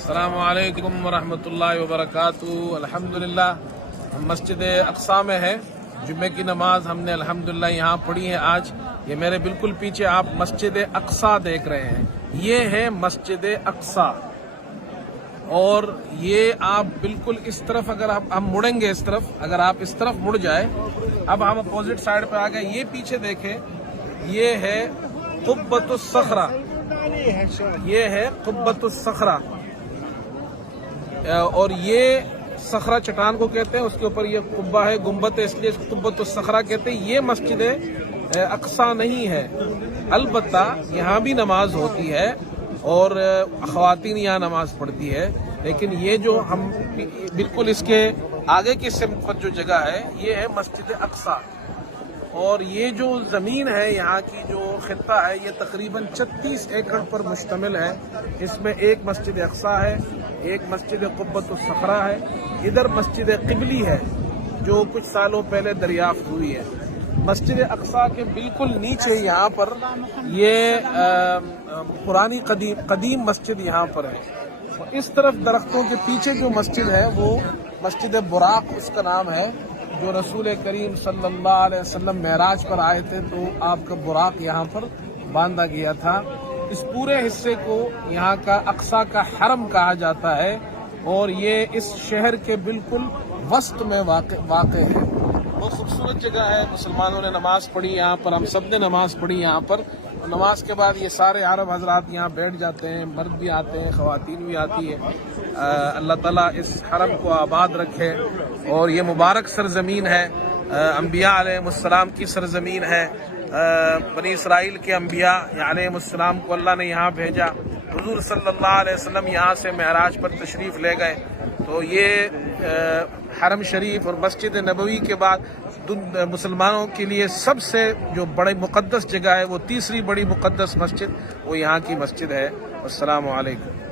अस्सलामु अलैकुम वरहमतुल्लाहि वबरकातुहू। अल्हम्दुलिल्लाह हम मस्जिद अक्सा में है। जुम्मे की नमाज हमने अल्हम्दुलिल्लाह यहाँ पढ़ी है आज। ये मेरे बिल्कुल पीछे आप मस्जिद अक्सा देख रहे हैं, ये है मस्जिद अक्सा। और ये आप बिल्कुल इस तरफ अगर हम मुड़ेंगे, इस तरफ अगर आप इस तरफ मुड़ जाए, अब हम अपोजिट साइड पे आ गए, ये पीछे देखें, ये है कुब्बतुस सखरा, ये है कुब्बतुस सखरा। और ये सखरा चट्टान को कहते हैं, उसके ऊपर ये कुब्बा है, गुम्बत है, इसलिए इसको कुब्बतुस सखरा कहते हैं। ये मस्जिद अक्सा नहीं है, अलबत्ता यहाँ भी नमाज होती है और ख़वातीन यहाँ नमाज पढ़ती है, लेकिन ये जो हम बिल्कुल इसके आगे की सिमत पर जो जगह है, ये है मस्जिद अक्सा। और ये जो ज़मीन है यहाँ की, जो खित्ता है, ये तकरीबन 36 एकड़ पर मुश्तमिल है। इसमें एक मस्जिद अक्सा है, एक मस्जिद कुब्बतुस सखरा है, इधर मस्जिद क़िबली है जो कुछ सालों पहले दरियाफ्त हुई है। मस्जिद अक्सा के बिल्कुल नीचे यहाँ पर ये पुरानी कदीम मस्जिद यहाँ पर है। और इस तरफ दरख्तों के पीछे जो मस्जिद है वो मस्जिद बुराक उसका नाम है, जो रसूल करीम सल्लल्लाहु अलैहि वसल्लम मेराज पर आए थे तो आपका बुराक यहाँ पर बांधा गया था। इस पूरे हिस्से को यहाँ का अक्सा का हरम कहा जाता है और ये इस शहर के बिल्कुल वस्त में वाक़े है। बहुत खूबसूरत जगह है। मुसलमानों ने नमाज पढ़ी यहाँ पर, हम सब ने नमाज पढ़ी यहाँ पर। और नमाज के बाद ये सारे अरब हजरात यहाँ बैठ जाते हैं, मर्द भी आते हैं, ख़वातीन भी आती है। अल्लाह ताला इस हरम को आबाद रखे। और ये मुबारक सरजमीन है, अंबिया अलैहिमुस्सलाम की सरजमीन है। बनी इसराइल के अंबिया अलैहिमुस्सलाम को अल्लाह ने यहाँ भेजा। हुजूर सल्लल्लाहु अलैहि वसल्लम यहाँ से मेराज पर तशरीफ़ ले गए। तो ये हरम शरीफ और मस्जिद नबवी के बाद मुसलमानों के लिए सबसे जो बड़ी मुक़द्दस जगह है, वो तीसरी बड़ी मुक़द्दस मस्जिद वो यहाँ की मस्जिद है। अस्सलामु अलैकुम।